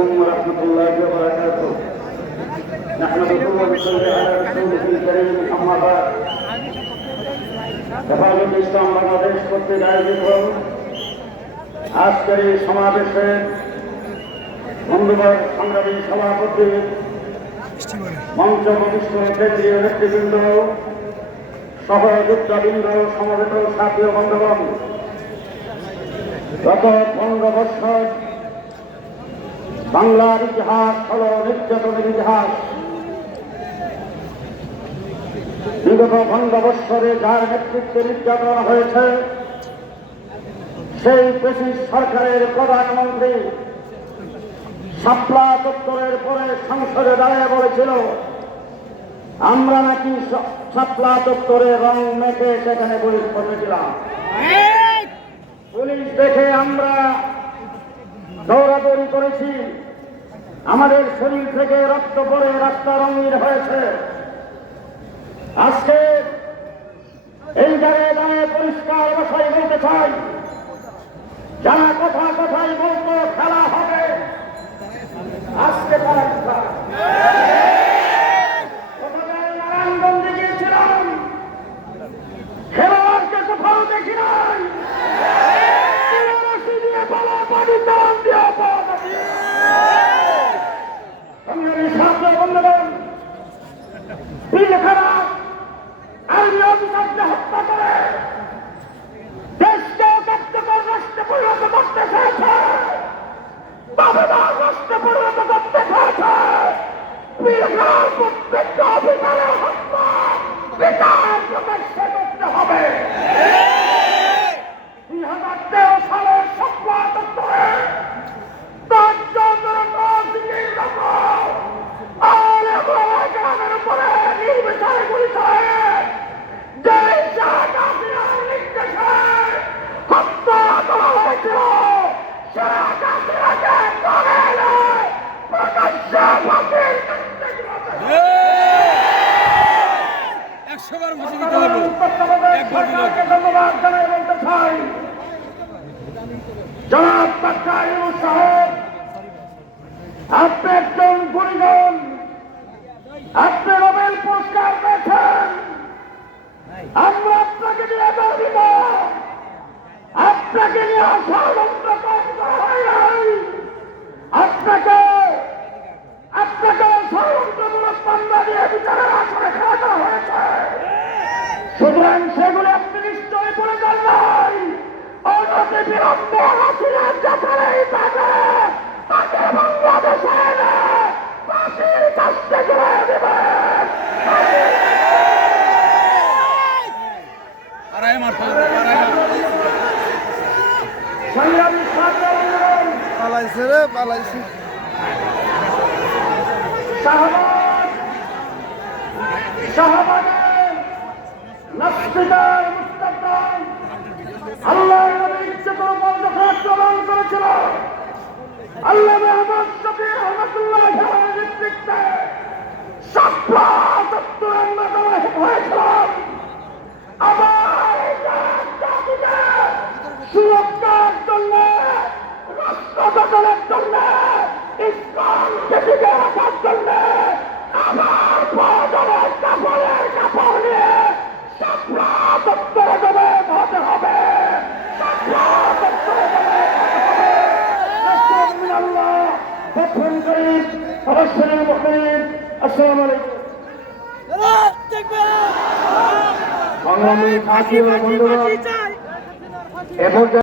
عليكم ورحمة الله وبركاته. نحمده ونصلي على رسوله الكريم أما بعد. হেফাজত ইসলাম বাংলাদেশ কর্তৃক আয়োজিত আজকের এই সমাবেশে বন্ধুবর সংগ্রামী সভাপতি, মঞ্চ প্রতিষ্ঠ কেন্দ্রীয় নেতৃবৃন্দ, সহযোদ্ধাবৃন্দ, সমবেত সাথী ও বন্ধুগণ, গত 15 বছর বাংলার ইতিহাস হল নির্যাতনের ইতিহাস। বিগত 15 বছরে যার নেতৃত্বে নির্যাতন হয়েছে সেই ব্রিটিশ সরকারের প্রধানমন্ত্রী শাপলা চত্বরের পরে সংসদে দাঁড়িয়ে বলেছিল, আমরা নাকি শাপলা চত্বরে রং মেখে সেখানে পুলিশ বসেছিলাম। পুলিশ দেখে আমরা দৌড়াদৌড়ি করেছি, আমাদের শরীর থেকে রক্ত পড়ে রাস্তা রঙিন হয়েছে। আজকে এই জায়গায় দাঁড়িয়ে পরিষ্কার ভাষায় বলতে চাই, যারা কথায় বলতো খেলা হবে, আজকে নারায়ণগঞ্জে গিয়েছিলাম, খেলোয়াড়কে কোথাও দেখি নাই। আর্মি অফিসারকে হত্যা করে দেশকে কার্যকর রাষ্ট্রে পরিণত করতে চেয়েছে, দাবিদার রাষ্ট্রে পরিণত করতে চেয়েছে। পিলখানার প্রত্যেকটা অফিসারের হত্যা বিচার প্রকাশ্যে করতে হবে। 2013 সালের শাপলা চত্বরে গ্রামের উপরে নির্বিচারে গুলি চালায় হত্যা করা হয়েছিল। ধন্যবাদ জানাই বলতে চাই, জনাব ডাক্তার ইউনূস সাহেব, আপনি একজন গুণীজন, আপনি নোবেল পুরস্কার পেয়েছেন, আমরা আপনাকে নিয়ে গর্বিত। আপনাকে নিয়ে ষড়যন্ত্র করা হয় নাই, আপনাকে ষড়যন্ত্রমূলক মামলা দিয়ে বিচারের আসরে খাওয়ানো হয়েছে। সুতরাং সেগুলো আপনি নিশ্চয়ই বলে যান নাই। অনতি বিলম্বে হাসিনার যাচাই পাবে, তাকে বাংলাদেশে এনে ফাঁসির কাছে জড়িয়ে দেবেন। পালাইছে রে, পালাইছে। আল্লাহ ইচ্ছাকর প্রমাণ করেছিল। আল্লাহ আহমদ শফির রহমতুল্লাহ নেতৃত্বে শাপলা চত্বরে হয়েছিল। আবার সুরক্ষার জন্য, রাষ্ট্র গঠনের জন্য, ইসলামকে টিকে রাখার জন্য আবার প্রয়োজনের কাপড় নিয়ে শাপলা চত্বরে জমে হতে হবে। শাপলা চত্বরে জমে আল্লাহ ফতহুল করিম, অবশ্যই মুমিন। আসসালামু আলাইকুম। সংগ্রামী সাথী ও বন্ধুরা,